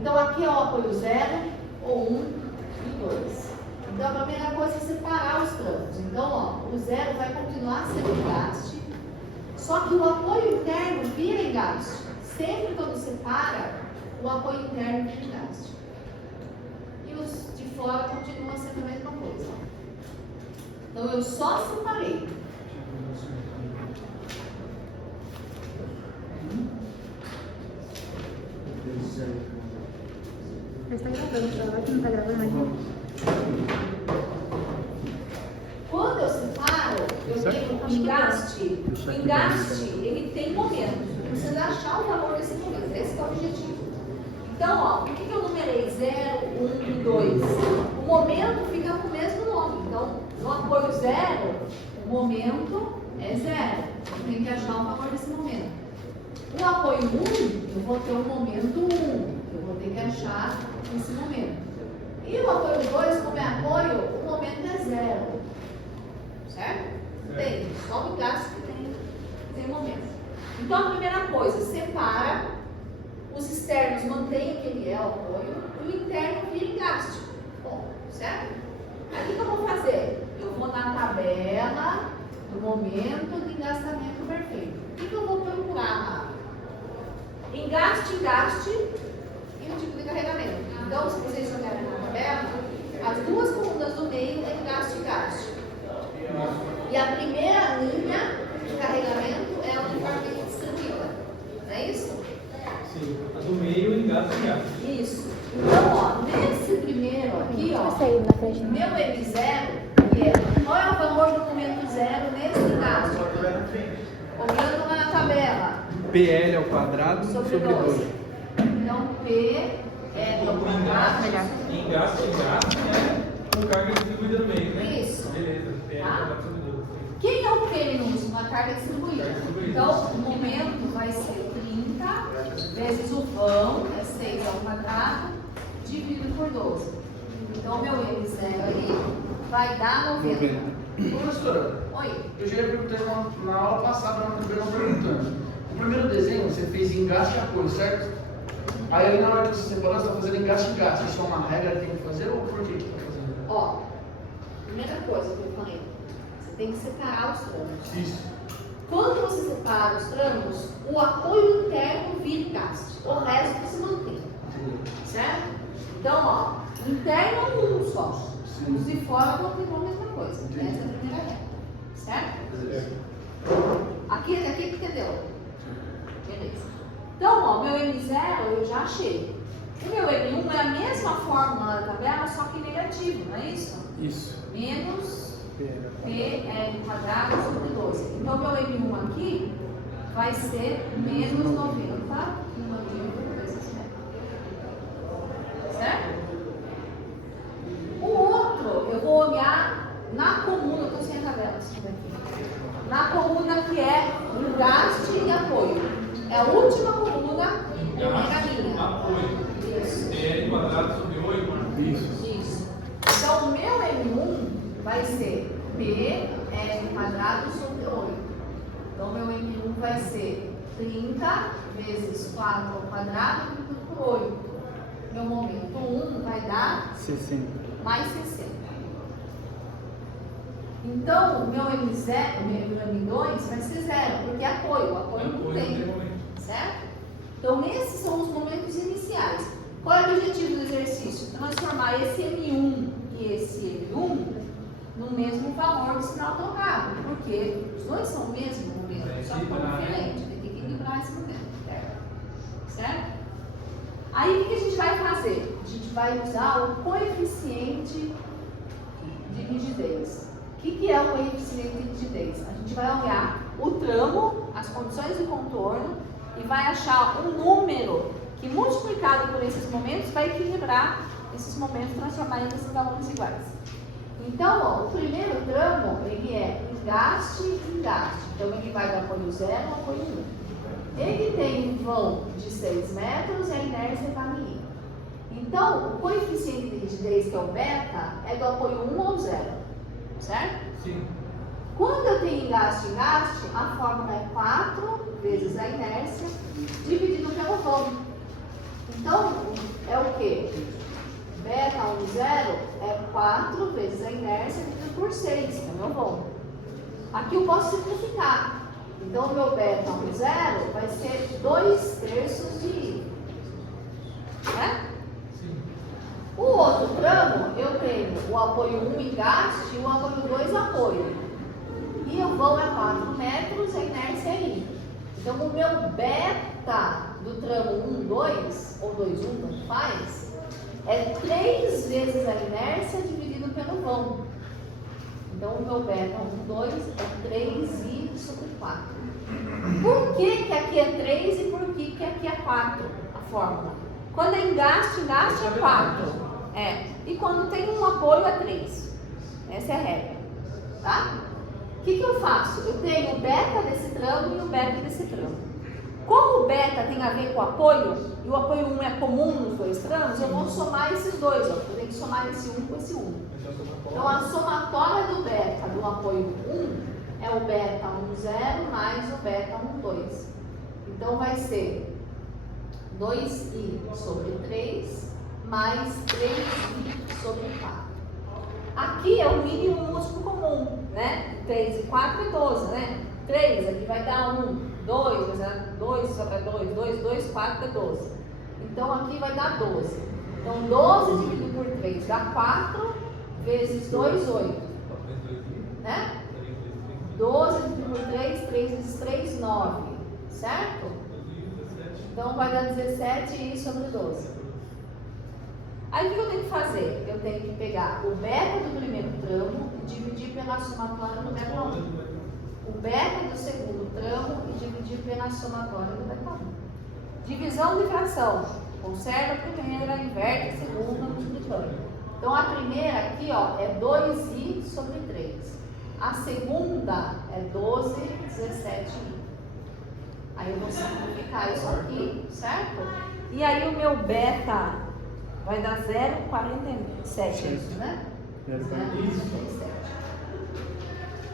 Então aqui é o apoio 0, ou 1 e 2. Então a primeira coisa é separar os trancos. Então, ó, o 0 vai continuar sendo engaste, só que o apoio interno vira engaste. Sempre quando separa, o apoio interno vira engaste. E os de fora continuam sendo a mesma coisa. Então eu só separei. Mas tá gravando, já vai que não tá gravando aqui. Quando eu separo, eu tenho um engaste. O engaste, ele tem momento. Você precisa achar o valor desse momento. Esse é o objetivo. Então, ó, por que eu numerei 0, 1 e 2? O momento fica com o mesmo nome. Então, no apoio 0, o momento é 0. Eu tenho que achar o valor desse momento. No apoio 1, eu vou ter o momento 1. Eu vou ter que achar esse momento. E no apoio 2, como é apoio, o momento é 0. Certo? Tem. Só o gasto que tem momento. Então, a primeira coisa, separa. Os externos mantêm o que ele é, o apoio. E o interno vira engaste. Bom, certo? Aí o que eu vou fazer? Eu vou na tabela do momento de engastamento perfeito. O que eu vou procurar? Engaste e o tipo de carregamento. Então, se vocês olharem na tabela, as duas colunas do meio é engaste. E a primeira linha de carregamento é uniformemente distribuída. Não é isso? Sim, a do meio engaste. Isso. Então, ó, nesse primeiro aqui, ó, meu M0, que é, qual é o valor do momento 0 nesse engaste? Olhando lá na tabela. PL ao quadrado sobre 12. Então, P é ao quadrado. Engaste, com carga distribuída no meio, né? Isso. Beleza, PL ao quadrado sobre 12. Quem é o P minúsculo? A carga distribuída. Então, o momento vai ser 30 vezes o vão, é 6 ao quadrado, dividido por 12. Então, meu M0 aí vai dar 90. Professora, Oi. eu já ia perguntando na aula passada, mas também não perguntando. O primeiro desenho você fez engaste e apoio, certo? Aí na hora que você separou, você está fazendo engaste e engaste. Isso é uma regra que tem que fazer ou por que está fazendo? Ó, primeira coisa que eu falei, você tem que separar os tramos. Isso. Quando você separa os tramos, o apoio interno vira engaste. O resto se mantém. Certo? Então, ó, interno é um só. Sim. Os de fora continuam a mesma coisa. Entendi. Essa é a primeira regra. Certo? Aqui entendeu? Beleza. Então, ó, meu M0 eu já achei. O meu M1 é a mesma fórmula da tabela, só que negativo, não é isso? Isso. Menos PL quadrado sobre 12. Então, meu M1 aqui vai ser menos 90 certo? O outro, eu vou olhar na coluna, eu estou sem a tabela, aqui. Na coluna que é engaste e apoio. É a última coluna da linha. Apoio. Isso. PL quadrado sobre 8. Isso. Então, o meu M1 vai ser PL quadrado sobre 8. Então, meu M1 vai ser 30 vezes 4 ao quadrado dividido por 8. Meu momento 1 vai dar 60. mais 60. Então, o meu M0, o meu M2 vai ser 0, porque é apoio. O apoio não tem. Certo? Então, esses são os momentos iniciais. Qual é o objetivo do exercício? Transformar esse M1 e esse M1 no mesmo valor do sinal trocado, porque os dois são o mesmo momento, só que estão diferentes. Tem que equilibrar esse momento. Certo? Aí, o que a gente vai fazer? A gente vai usar o coeficiente de rigidez. O que é o coeficiente de rigidez? A gente vai olhar o tramo, as condições de contorno e vai achar um número que, multiplicado por esses momentos, vai equilibrar esses momentos, transformar eles em valores iguais. Então, ó, o primeiro tramo, ele é engaste e engaste. Então, ele vai do apoio 0 ao apoio 1. Ele tem um vão de 6 metros e a inércia está em I. Então, o coeficiente de rigidez, que é o beta, é do apoio 1 ao 0. Certo? Sim. Quando eu tenho engaste e engaste, a fórmula é 4 vezes a inércia dividido pelo vão. Então, é 4 vezes a inércia dividido por 6, que é o meu vão. Aqui eu posso simplificar. Então, o meu beta 1, 0 vai ser 2/3 de I. Né? O outro tramo, eu tenho o apoio 1 engaste e o apoio 2 apoio. E o vão é 4 metros, a inércia é I. Então, o meu beta do tramo 1, 2, ou 2, 1, tanto faz, é 3 vezes a inércia dividido pelo vão. Então, o meu beta 1, 2 é 3I sobre 4. Por que aqui é 3 e por que aqui é 4? A fórmula. Quando é engaste é 4. E quando tem um apoio é 3. Essa é a regra. Tá? O que eu faço? Eu tenho o beta desse tramo e o beta desse tramo. Como o beta tem a ver com o apoio, e o apoio 1 é comum nos dois tramos, eu vou somar esses dois. Ó. Eu tenho que somar esse 1 com esse 1. Então, a somatória do beta do apoio 1 é o beta 1, 0 mais o beta 1, 2. Então, vai ser 2i sobre 3 mais 3i sobre 4. Aqui é o mínimo múltiplo comum, né? 3 e 4 é 12, né? 3 aqui vai dar 1, 2, 2 sobra 2, 2, 2, 4 é 12. Então, aqui vai dar 12. Então, 12 dividido por 3 dá 4, vezes 2, 8. Né? 12 dividido por 3, 3 vezes 3, 9. Certo? Então, vai dar 17i sobre 12. Aí, o que eu tenho que fazer? Eu tenho que pegar o beta do primeiro tramo e dividir pela somatória do beta 1. O beta do segundo tramo e dividir pela somatória do beta 1. Divisão de fração. Conserva a primeira, inverte a segunda, multiplicando. Então, a primeira aqui, ó, é 2i sobre 3. A segunda é 12, 17i. Aí eu vou simplificar isso aqui, certo? E aí o meu beta vai dar 0,47, é isso, né? 0,47.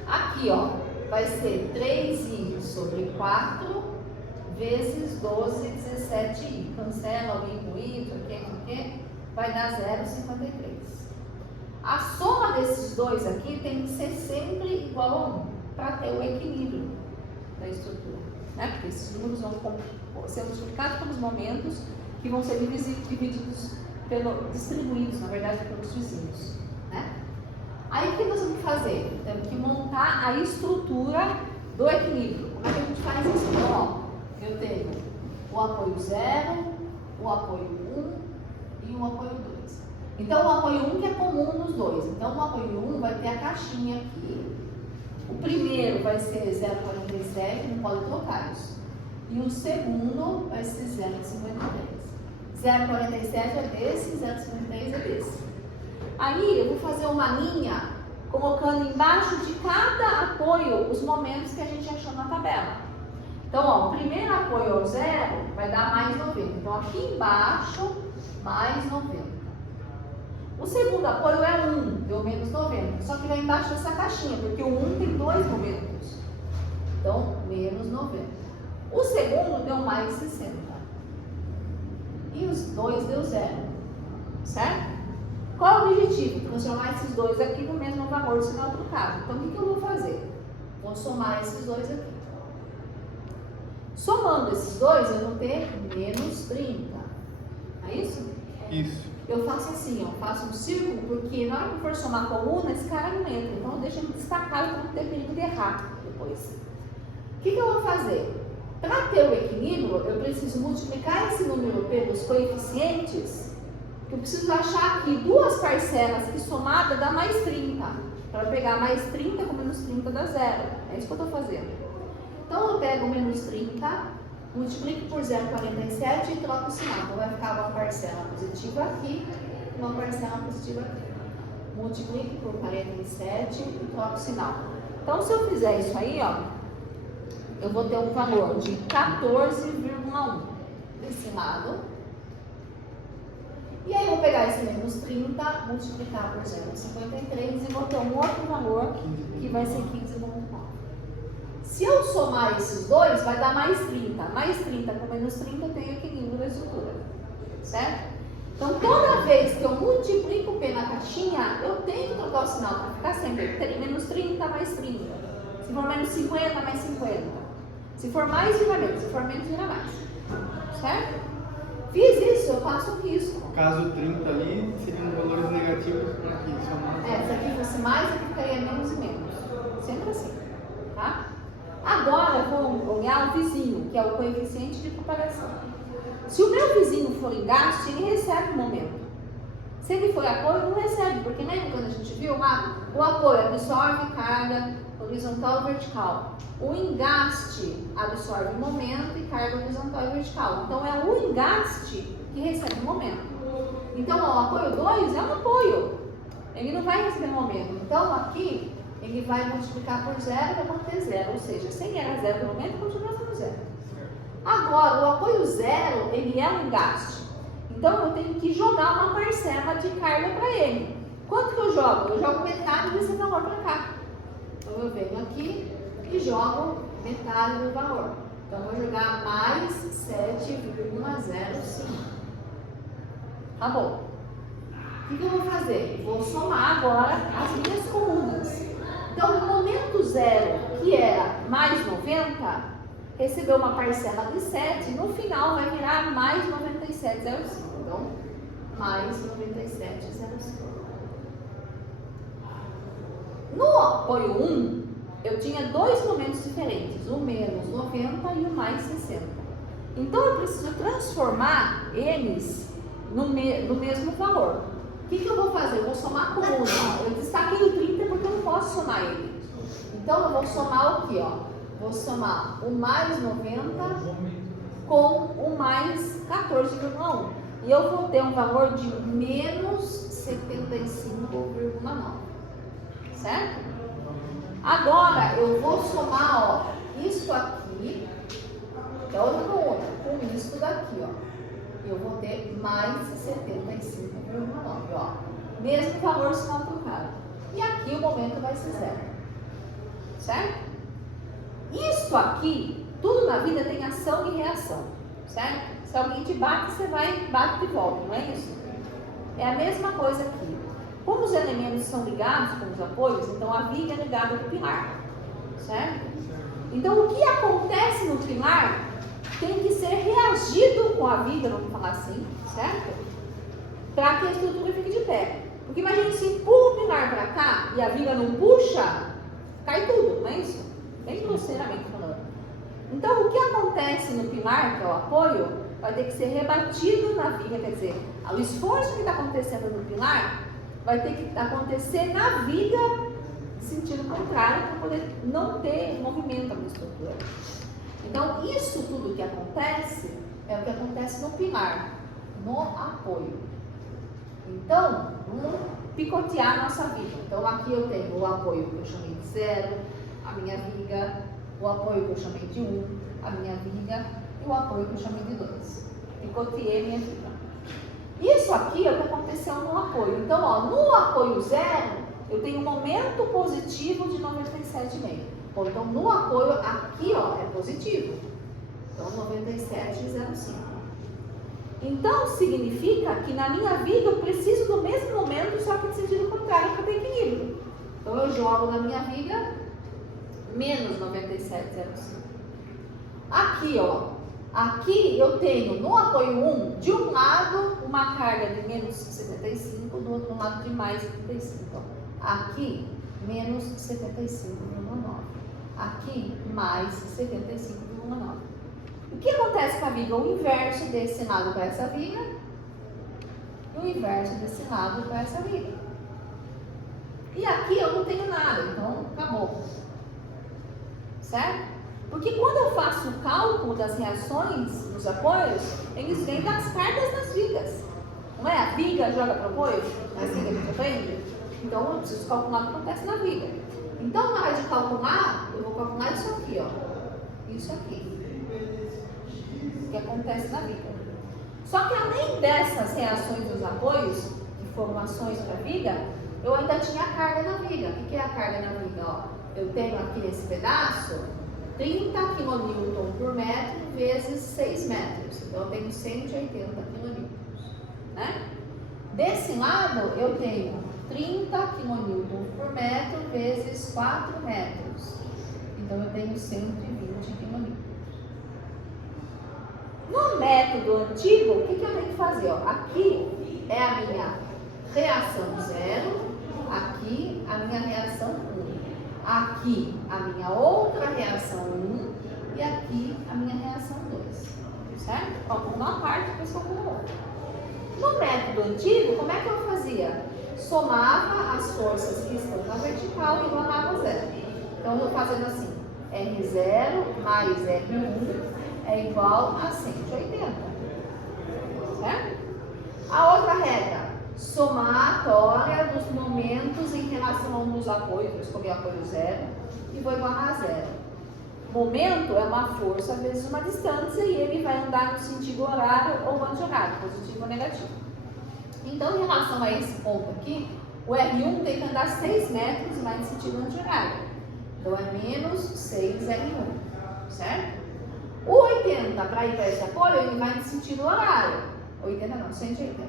Aqui, ó, vai ser 3i sobre 4 vezes 12, 17i. Cancela alguém com isso, aqui, vai dar 0,53. A soma desses dois aqui tem que ser sempre igual a 1, para ter o equilíbrio da estrutura. Né? Porque esses números vão ser multiplicados pelos momentos que vão ser divididos, distribuídos, na verdade, pelos vizinhos. Né? Aí o que nós vamos fazer? Temos que montar a estrutura do equilíbrio. Como é que a gente faz isso? Então, ó, eu tenho o apoio 0, o apoio 1 e o apoio 2. Então, o apoio 1 que é comum nos dois. Então, o apoio 1 vai ter a caixinha aqui. O primeiro vai ser 0,47, não pode trocar isso. E o segundo vai ser 0,53. 0,47 é desse, 0,53 é desse. Aí eu vou fazer uma linha colocando embaixo de cada apoio os momentos que a gente achou na tabela. Então, ó, o primeiro apoio ao 0 vai dar mais 90. Então, aqui embaixo, mais 90. O segundo apoio é 1, deu menos 90. Só que vai embaixo dessa caixinha, porque o 1 tem 2 momentos. Então, menos 90. O segundo deu mais 60. E os dois deu 0. Certo? Qual é o objetivo? Transformar esses dois aqui no mesmo valor, se não é outro caso. Então, o que eu vou fazer? Vou somar esses dois aqui. Somando esses dois, eu vou ter menos 30. É isso? Isso. Eu faço assim, ó, faço um círculo, porque na hora que eu for somar coluna, esse cara não entra. Então, deixa ele destacado para não ter perigo de errar depois. O que eu vou fazer? Para ter o equilíbrio, eu preciso multiplicar esse número pelos coeficientes. Eu preciso achar aqui duas parcelas que somada dá mais 30. Para pegar mais 30 com menos 30 dá 0. É isso que eu estou fazendo. Então, eu pego menos 30, multiplico por 0,47 e troco o sinal. Então, vai ficar uma parcela positiva aqui e uma parcela positiva aqui. Multiplico por 47 e troco o sinal. Então, se eu fizer isso aí, ó, eu vou ter um valor de 14,1 desse lado. E aí, eu vou pegar esse menos 30, multiplicar por 0,53 e vou ter um outro valor que vai ser 15,9. Se eu somar esses dois, vai dar mais 30. Mais 30 com menos 30 eu tenho equilíbrio da estrutura. Certo? Então, toda vez que eu multiplico o P na caixinha, eu tenho que trocar o sinal para ficar sempre menos 30 mais 30. Se for menos 50, mais 50. Se for mais, vira menos. Se for menos, vira mais. Certo? Fiz isso, eu passo o risco. No caso 30 ali, seriam valores negativos para aqui, somar. Se aqui fosse mais, aqui ficaria menos e menos. Sempre assim. Tá? Agora, vou olhar o vizinho, que é o coeficiente de propagação. Se o meu vizinho for engaste, ele recebe um momento. Se ele for apoio, não recebe, porque lembra quando a gente viu lá? O apoio absorve carga horizontal e vertical. O engaste absorve momento e carga horizontal e vertical. Então, é o engaste que recebe o momento. Então, ó, o apoio 2 é um apoio. Ele não vai receber momento. Então, aqui, ele vai multiplicar por 0 e vai manter 0. Ou seja, se ele era 0 no momento, continua sendo 0. Agora, o apoio 0, ele é um engaste. Então, eu tenho que jogar uma parcela de carga para ele. Quanto que eu jogo? Eu jogo metade desse valor para cá. Então, eu venho aqui e jogo metade do valor. Então, eu vou jogar mais 7,05. Tá bom. O que eu vou fazer? Vou somar agora as linhas comunas. Então, no momento 0, que era mais 90, recebeu uma parcela de 7, no final vai virar mais 97,05. Então, mais 97,05. No apoio 1, eu tinha dois momentos diferentes, o menos 90 e o mais 60. Então, eu preciso transformar eles no mesmo valor. O que eu vou fazer? Eu vou somar comum. Eu destaquei o 30 porque eu não posso somar ele. Então, eu vou somar o quê? Vou somar o mais 90 com o mais 14,1. E eu vou ter um valor de menos 75,9. Certo? Agora, eu vou somar, isso aqui, que é outra coluna, com isso daqui, eu vou ter mais 75,9, mesmo valor sinal trocado. E aqui o momento vai ser 0. Certo? Isso aqui, tudo na vida tem ação e reação, certo? Se alguém te bate, você bate de volta, não é isso? É a mesma coisa aqui. Como os elementos são ligados com os apoios, então a viga é ligada ao pilar, certo? Então o que acontece no pilar tem que ser reagido com a viga, vamos falar assim, certo? Para que a estrutura fique de pé. Porque imagine se empurra o pilar para cá e a viga não puxa, cai tudo, não é isso? Bem grosseiramente falando. Então, o que acontece no pilar, que é o apoio, vai ter que ser rebatido na viga, quer dizer, o esforço que está acontecendo no pilar vai ter que acontecer na viga, sentido contrário, para poder não ter movimento na estrutura. Então, isso tudo que acontece é o que acontece no pilar, no apoio. Então, vamos picotear a nossa viga. Então, aqui eu tenho o apoio que eu chamei de 0, a minha viga, o apoio que eu chamei de 1, a minha viga e o apoio que eu chamei de 2. Picoteei minha viga. Isso aqui é o que aconteceu no apoio. Então, no apoio 0, eu tenho um momento positivo de 97,5. Bom, então, no apoio, aqui, é positivo. Então, 97,05. Então, significa que na minha viga eu preciso do mesmo momento, só que de sentido contrário para ter equilíbrio. Então, eu jogo na minha viga menos 97,05. Aqui, aqui eu tenho no apoio 1, de um lado, uma carga de menos 75, do outro lado de mais 75. Aqui, menos 75,9. Aqui, mais 75,9. O que acontece com a viga? O inverso desse lado para essa viga e o inverso desse lado para essa viga. E aqui eu não tenho nada, então acabou. Certo? Porque quando eu faço o cálculo das reações nos apoios, eles vêm das cargas das vigas. Não é? A viga joga para o apoio? A viga que aprende? Então eu preciso calcular o que acontece na viga. Então, na hora de calcular, eu vou calcular isso aqui, Isso aqui. O que acontece na viga. Só que além dessas reações dos apoios, que foram ações para a viga, eu ainda tinha a carga na viga. O que é a carga na viga? Eu tenho aqui nesse pedaço 30 kN por metro vezes 6 metros. Então, eu tenho 180 kN. Né? Desse lado, eu tenho 30 kN por metro vezes 4 metros. Então, eu tenho 120 kN. No método antigo, o que eu tenho que fazer? Ó, aqui é a minha reação 0, aqui a minha reação 1. Aqui a minha outra reação 1 e aqui a minha reação 2. Certo? Ó, uma parte, depois eu vou outra. No método antigo, como é que eu fazia? Somava as forças que estão na vertical e igualava a 0. Então, eu vou fazendo assim: R0 mais R1 é igual a 180. Certo? A outra regra, somatória dos momentos em relação a um dos apoios. Vou escolher apoio 0 e vou igualar a 0. Momento é uma força vezes uma distância e ele vai andar no sentido horário ou anti-horário, positivo ou negativo. Então, em relação a esse ponto aqui, o R1 tem que andar 6 metros mais no sentido anti-horário. Então, é menos 6R1, certo? O 80, para ir para esse apoio, ele vai no sentido horário. 80 não, 180.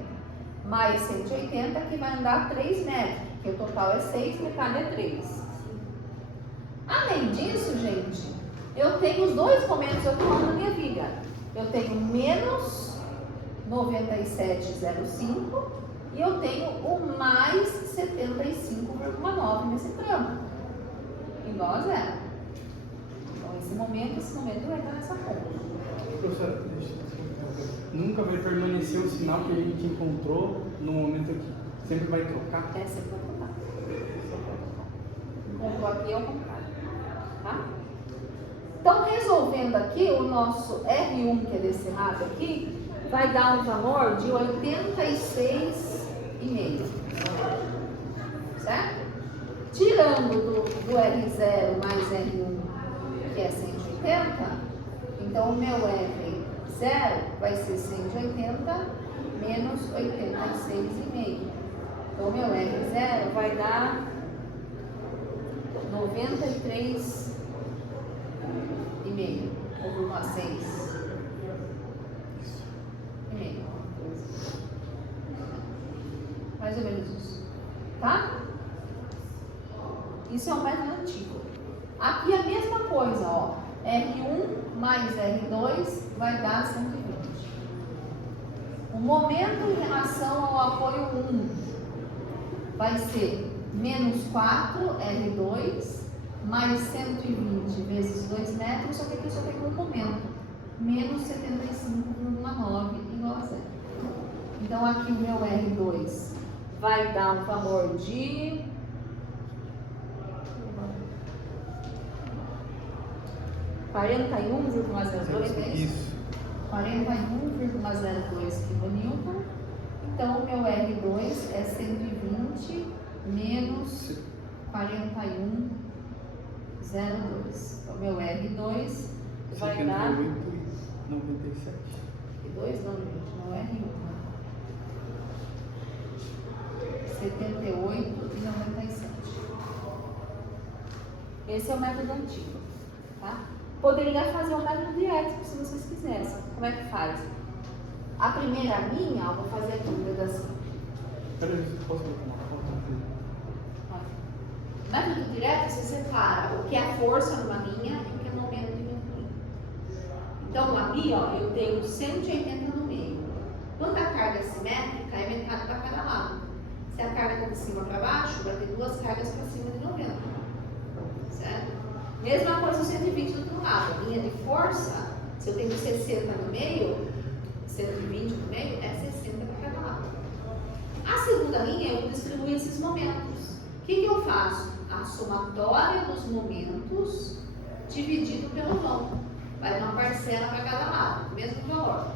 Mais 180 que vai andar 3 metros, porque o total é 6, metade é 3. Além disso, gente, eu tenho os dois momentos atuando na minha viga. Eu tenho menos 97,05 e eu tenho o mais 75,9 nesse tramo. Igual a 0. Então, esse momento vai estar nessa conta. Professora, nunca vai permanecer o sinal que a gente encontrou no momento aqui. Sempre vai trocar? É, sempre vai trocar. Encontrou aqui é o contrário. Tá? Então, resolvendo aqui, o nosso R1, que é desse lado aqui, vai dar um valor de 86,5. Certo? Tirando do R0 mais R1, que é 180, então o meu R0 vai ser 180 menos 86,5. Então, o meu R0 vai dar 93,5, ou 0,6. Mais ou menos isso. Tá? Isso é um método antigo. Aqui a mesma coisa, ó. R1 mais R2 vai dar 120. O momento em relação ao apoio 1 vai ser menos 4 R2 mais 120 vezes 2 metros, só que aqui só tem um momento. Menos 75,9 igual a 0. Então, aqui o meu R2 vai dar um valor de 41,02, é isso? 41,02 kN. Então, o meu R2 é 120 menos 41,02. Então, meu R2 vai dar 97. R2 não, gente, não é R1. 78,97. Esse é o método antigo, tá? Poderia fazer o método diético se vocês quisessem. Como é que faz? A primeira linha, eu vou fazer aqui um pedacinho. Peraí, posso colocar uma foto? Método direto, você separa o que é força numa linha e o que é momento de vento. Então, ali, ó, eu tenho 180 no meio. Quando a carga é simétrica, é metade para cada lado. Se a carga está de cima para baixo, vai ter duas cargas para cima de 90. Certo? Mesma coisa o 120 do outro lado. Linha de força, se eu tenho 60 no meio, 120 no meio, é 60 para cada lado. A segunda linha, eu distribuo esses momentos. O que eu faço? A somatória dos momentos dividido pelo longo. Vai dar uma parcela para cada lado, mesmo valor.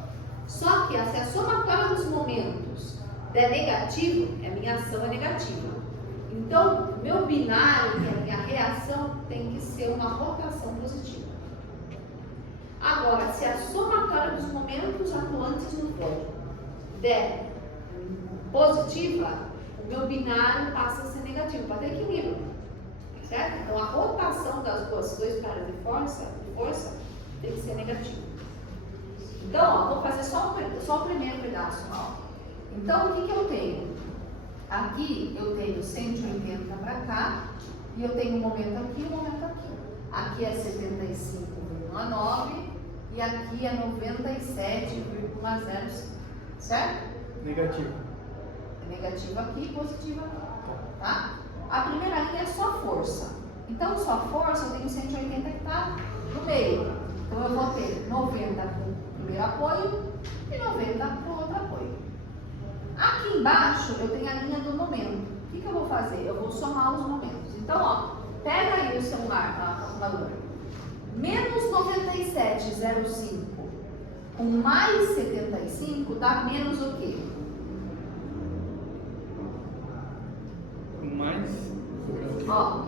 Só que se a somatória dos momentos der negativo, a minha ação é negativa. Então, meu binário, que é a minha reação, tem que ser uma rotação positiva. Agora, se a somatória dos momentos atuantes no corpo der positiva, o meu binário passa a ser negativo, para ter equilíbrio. Certo? Então, a rotação das dois caras de força tem que ser negativa. Então, ó, vou fazer só o primeiro pedaço. Ó. Então, o que eu tenho? Aqui eu tenho 180 para cá, e eu tenho um momento aqui e um momento aqui. Aqui é 75,9 e aqui é 97,05, certo? Negativo. Negativo aqui e positivo aqui, tá? A primeira linha é só força. Então, só força, eu tenho 180 que está no meio. Então, eu vou ter 90 para o primeiro apoio e 90 para o outro apoio. Aqui embaixo, eu tenho a linha do momento. O que eu vou fazer? Eu vou somar os momentos. Então, ó, pega aí o celular, a calculadora. Menos 97,05 com mais 75 dá menos o quê? Mais. Ó,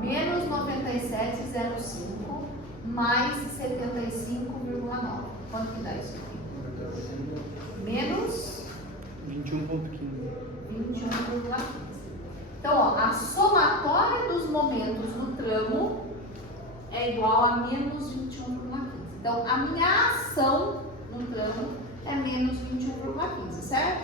menos 97,05 mais 75,9. Quanto que dá isso aqui? Menos 21,15. 21,15. Então, ó, a somatória dos momentos no tramo é igual a menos 21,15. Então, a minha ação no tramo é menos 21,15, certo?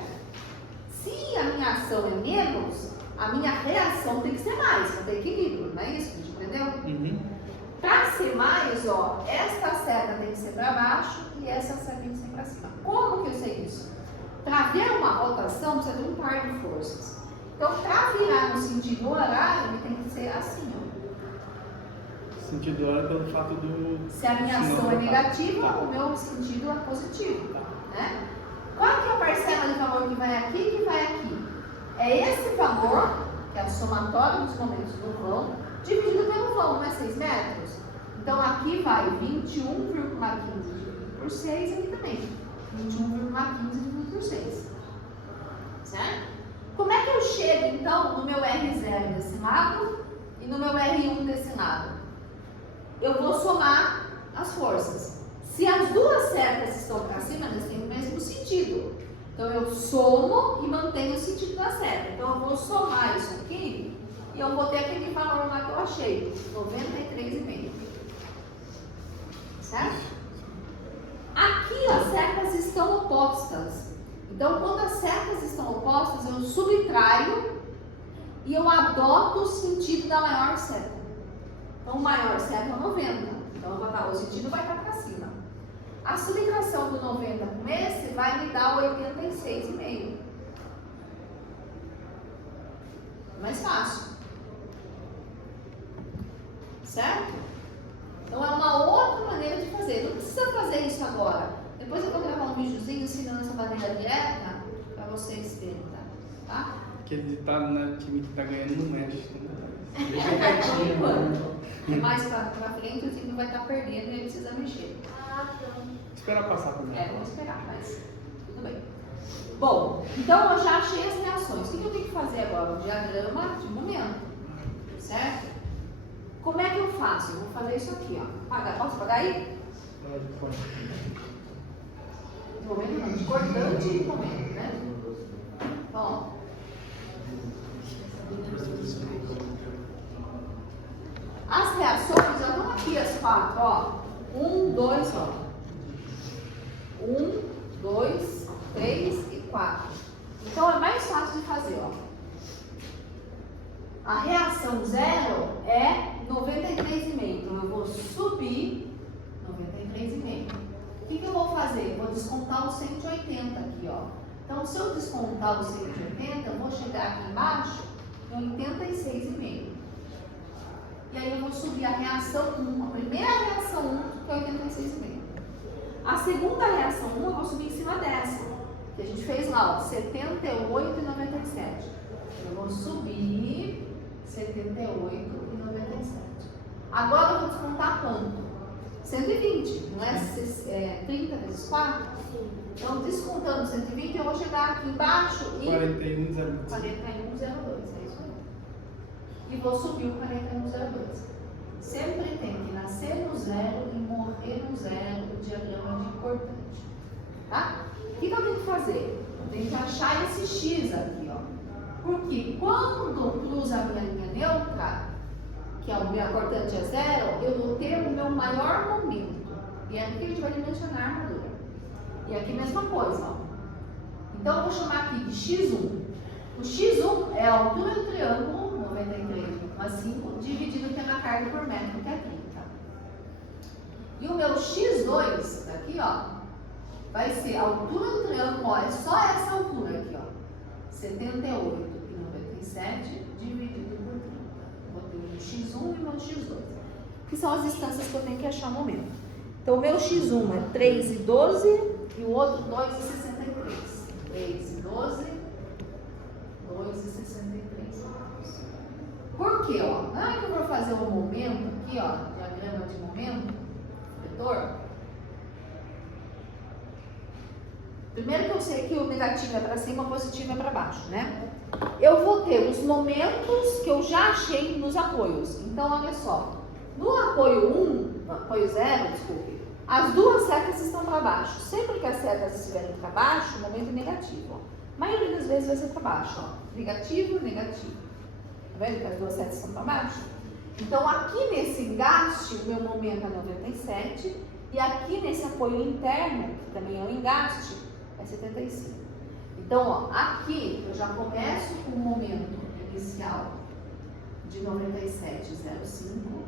Se a minha ação é menos, a minha reação tem que ser mais, para ter equilíbrio, não é isso? A gente entendeu? Uhum. Para ser mais, ó, esta seta tem que ser para baixo e essa seta tem que ser para cima. Como que eu sei isso? Para ver uma rotação, precisa de um par de forças. Então, para virar no sentido horário, ele tem que ser assim, ó. Sentido hora pelo fato do... Se a minha ação é negativa, o meu sentido é positivo, né? Qual que é a parcela de valor que vai aqui e que vai aqui? É esse valor, que é a somatória dos momentos do vão, dividido pelo vão, não é 6 metros? Então, aqui vai 21,15 dividido por 6, aqui também. 21,15 dividido por 6. Certo? Como é que eu chego, então, no meu R0 desse lado e no meu R1 desse lado? Eu vou somar as forças. Se as duas setas estão para cima, elas têm o mesmo sentido. Então, eu somo e mantenho o sentido da seta. Então, eu vou somar isso aqui e eu vou ter aquele valor lá que eu achei, 93,5. Certo? Aqui as setas estão opostas. Então, quando as setas estão opostas, eu subtraio e eu adoto o sentido da maior seta. Então, o maior seta é 90. Então, o sentido vai estar para cima. A subtração do 90 com esse vai me dar 86,5. Mais fácil. Certo? Então, é uma outra maneira de fazer. Não precisa fazer isso agora. Depois eu vou gravar um videozinho ensinando essa maneira direta para vocês verem, tá? Aquele ditado, né? Time que tá ganhando não mexe. Por enquanto. Mais pra frente o time vai estar perdendo e ele precisa mexer. Esperar passar também. Vamos esperar, mas tudo bem. Bom, então eu já achei as reações. O que eu tenho que fazer agora? Um diagrama de momento, certo? Como é que eu faço? Eu vou fazer isso aqui, ó. Posso apagar aí? Pode. De momento não, de cortante de momento, né? Bom. As reações já estão aqui, as 4, ó. 1, 2, ó. 1, 2, 3 e 4. Então é mais fácil de fazer, ó. A reação 0 é 93,5. Então eu vou subir 93,5. O que eu vou fazer? Eu vou descontar os 180 aqui, ó. Então, se eu descontar os 180, eu vou chegar aqui embaixo em 86,5. E aí eu vou subir a reação 1, a primeira reação 1, que é 86,5. A segunda reação 1, eu vou subir em cima dessa, que a gente fez lá, ó, 78,97. Eu vou subir 78,97. Agora eu vou descontar quanto? 120, não é 30 vezes 4? Então, descontando 120, eu vou chegar aqui embaixo e... 41,02. 41,02, é isso aí. E vou subir o 41,02. Sempre tem que nascer no zero e morrer no zero o diagrama de cortante. Tá? O que eu tenho que fazer? Eu tenho que achar esse X aqui, ó. Porque quando cruza a minha linha neutra, que é o meu cortante é zero, eu vou ter o meu maior momento. E é aqui que a gente vai dimensionar a armadura. E aqui a mesma coisa, ó. Então eu vou chamar aqui de x1. O x1 é a altura do triângulo, 93,5, dividido pela carga por metro, que é 30. E o meu x2, aqui ó, vai ser a altura do triângulo, ó, é só essa altura aqui, ó. 78,97 dividido por 30. Vou ter o meu x1 e o meu x2. Que são as distâncias que eu tenho que achar no momento. Então o meu x1 é 3,12 e o outro 2,63. 3,12, 2,63. Por quê? Ó? Na hora que eu for fazer o momento aqui, ó, diagrama de momento, vetor. Primeiro que eu sei que o negativo é para cima, o positivo é para baixo, né? Eu vou ter os momentos que eu já achei nos apoios. Então, olha só. No apoio 1, apoio 0, desculpe, as duas setas estão para baixo. Sempre que as setas estiverem para baixo, o momento é negativo. Ó. A maioria das vezes vai ser para baixo. Ó. Negativo, negativo. Tá vendo que as duas setas estão para baixo? Então, aqui nesse engaste, o meu momento é 97. E aqui nesse apoio interno, que também é o engaste, é 75. Então, ó, aqui eu já começo com o momento inicial de 97,05.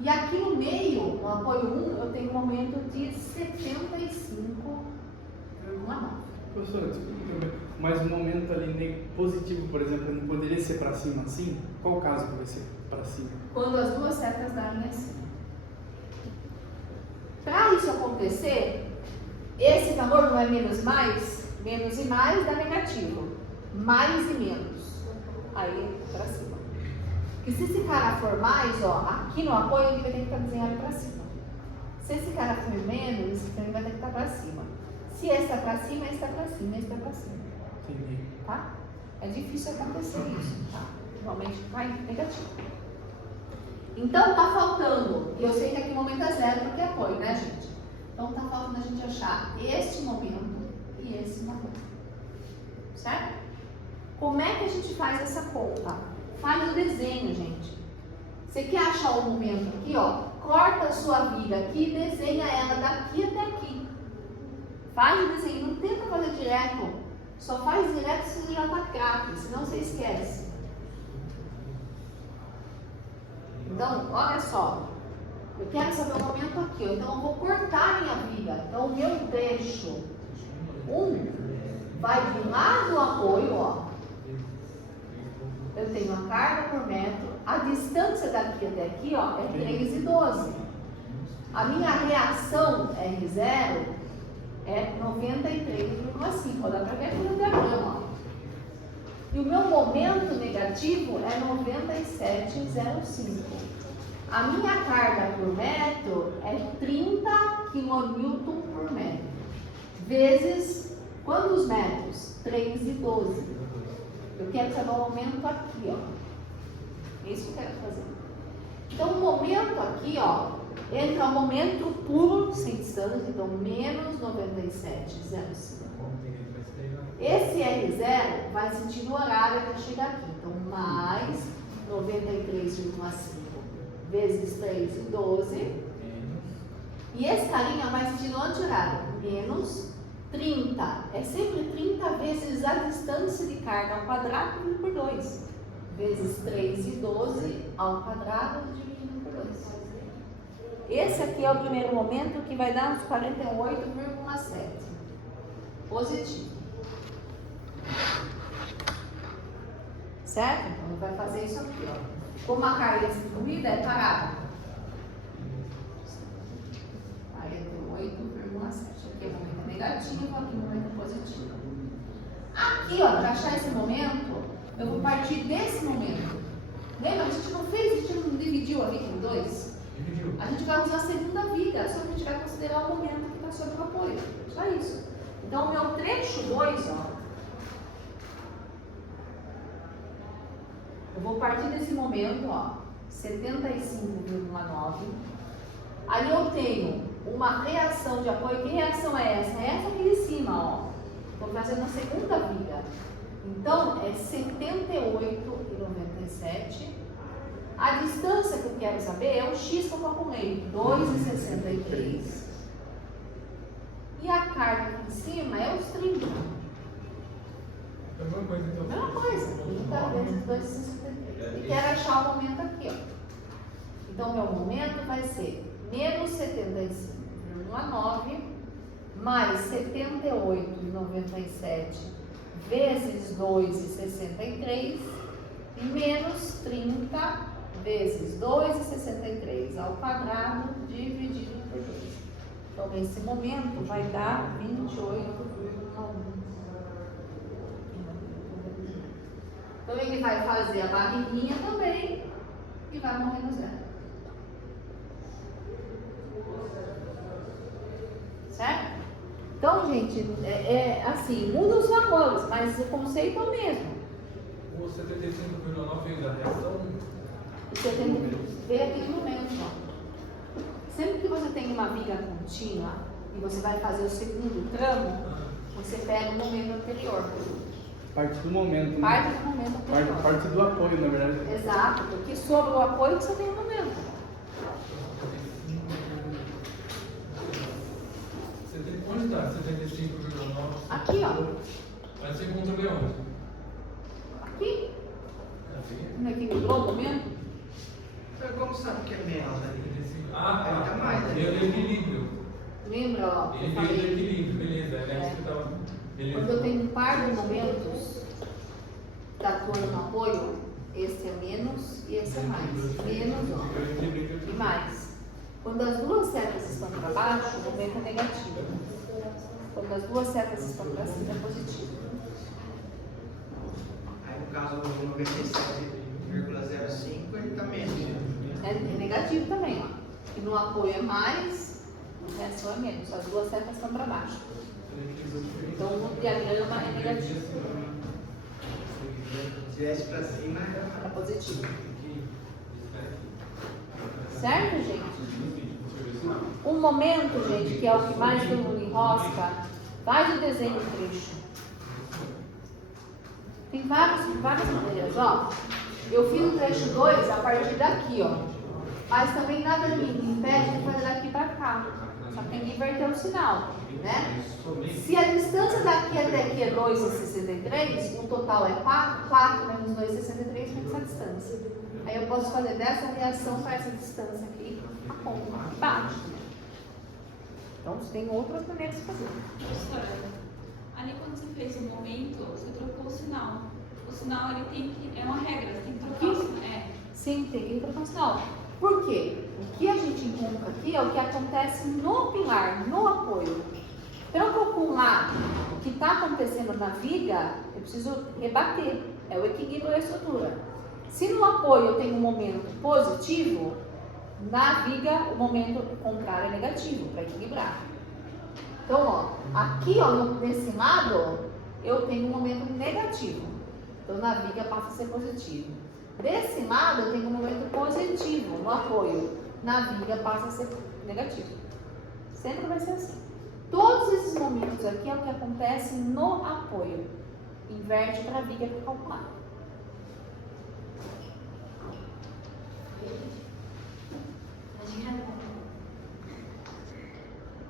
E aqui no meio, no apoio 1, eu tenho um momento de 75,9. Professora, desculpa, mas o momento ali positivo, por exemplo, não poderia ser para cima assim? Qual o caso que vai ser para cima? Quando as duas setas darem assim. Para isso acontecer, esse valor não é menos mais? Menos e mais dá negativo. Mais e menos. Aí, para cima. Porque se esse cara for mais, ó, aqui no apoio ele vai ter que estar desenhado para cima. Se esse cara for menos, esse também vai ter que estar para cima. Se esse está para cima, esse está para cima, esse está para cima. Entendi. Tá? É difícil acontecer isso, tá? Normalmente vai negativo. Então tá faltando, eu sei que aqui o momento é 0 porque é apoio, né, gente? Então tá faltando a gente achar este momento e esse momento. Certo? Como é que a gente faz essa conta? Faz o desenho, gente. Você quer achar o momento aqui, ó? Corta a sua viga aqui e desenha ela daqui até aqui. Faz o desenho, não tenta fazer direto. Só faz direto se você já tá craque, senão você esquece. Então, olha só. Eu quero saber o momento aqui, ó. Então eu vou cortar a minha viga. Então o meu trecho 1 vai de lá do apoio, ó. Eu tenho a carga por metro, a distância daqui até aqui, ó, é 3,12. A minha reação R0 é 93,5. Dá para ver aqui no diagrama, ó. E o meu momento negativo é 97,05. A minha carga por metro é 30 kN por metro. Vezes quantos metros? 3,12. Eu quero saber o momento aqui, ó. Isso que eu quero fazer. Então, o momento aqui, ó, entra o momento puro, sem distância, então menos 97,05. Esse R0 vai sentir no horário até chegar aqui. Então, mais 93,5 vezes 3,12. E esse carinha vai sentir no anti-horário. Menos 30. É sempre 30 vezes a distância de carga ao quadrado dividido por 2. Vezes 3,12 ao quadrado dividido por 2. Esse aqui é o primeiro momento que vai dar uns 48,7. Positivo. Certo? Então, ele vai fazer isso aqui, ó. Como a carga distribuída é parada. 48,7. Aqui é o momento negativo, aqui é o momento positivo. Aqui, ó, para achar esse momento, eu vou partir desse momento. Lembra? A gente não fez, a gente não dividiu aqui em 2? Dividiu. A gente vai usar a segunda viga, só que a gente vai considerar o momento que está sob o apoio. Só isso. Então, o meu trecho 2, ó. Eu vou partir desse momento, ó, 75,9. Aí eu tenho uma reação de apoio. Que reação é essa? É essa aqui de cima, ó. Vou fazer na segunda viga. Então, é 78,97. A distância que eu quero saber é o X que eu calculei, 2,63. E a carga aqui em cima é os 30. É a mesma coisa, então. Mesma coisa, 30 vezes 2,63. E quero achar o momento aqui, ó. Então, meu momento vai ser menos 75,9 mais 78,97 vezes 2,63 e menos 30 vezes 2,63 ao quadrado dividido por 2. Então, nesse momento, vai dar 28,1. Então, ele vai fazer a barriguinha também e vai morrer no zero. Certo? Então, gente, assim, muda os valores, mas o conceito é o mesmo. O 75,9 veio da reação. Você tem que ver aquele momento, ó. Sempre que você tem uma viga contínua e você vai fazer o segundo tramo, você pega o momento anterior. Parte do momento, né? Parte do momento anterior. Parte do apoio, na verdade. Exato, porque sobre o apoio você tem o momento. Onde está 75,9? Aqui, ó. Mas você encontrou ele onde? Aqui. Aqui? No equilíbrio, o momento. Então, como sabe que é menos ali? Ah, Tá tá. mais ali. Veio do equilíbrio. Lembra, ó, que Ele eu veio do falei? equilíbrio, beleza. Era isso que eu tava. Beleza. Quando eu tenho um par de momentos atuando no apoio, esse é menos e esse é mais. Menos, ó. E mais. Quando as duas setas estão para baixo, o momento é negativo. Quando as duas setas estão para cima, é positivo. Aí no caso do 97,05 ele está menos. É negativo também, ó. E no apoio é mais, no resto é menos. As duas setas estão para baixo. Então o diagrama é negativo. Se tivesse para cima, É positivo. Certo, gente? Um momento, gente, que é o que mais todo mundo enrosca, faz o desenho do trecho. Tem várias maneiras, ó. Eu fiz o trecho 2 a partir daqui, ó. Mas também nada me impede de fazer daqui para cá. Só tem que inverter o sinal, né? Se a distância daqui até aqui é 2,63, o total é 4, 4 menos 2,63 menos a distância. Aí eu posso fazer dessa reação para essa distância aqui, a conta aqui embaixo. Então, você tem outras maneiras de fazer. Professora, ali quando você fez o momento, você trocou o sinal. O sinal, ele tem que... É uma regra, você tem que trocar o sinal. Sim, tem que trocar o sinal. Por quê? O que a gente encontra aqui é o que acontece no pilar, no apoio. Para eu calcular o que está acontecendo na viga, eu preciso rebater. É o equilíbrio da estrutura. Se no apoio eu tenho um momento positivo, na viga o momento contrário é negativo, para equilibrar. Então, ó, aqui, ó, nesse lado, eu tenho um momento negativo. Então, na viga passa a ser positivo. Desse lado, eu tenho um momento positivo no apoio. Na viga passa a ser negativo. Sempre vai ser assim. Todos esses momentos aqui é o que acontece no apoio. Inverte para a viga para calcular. A gente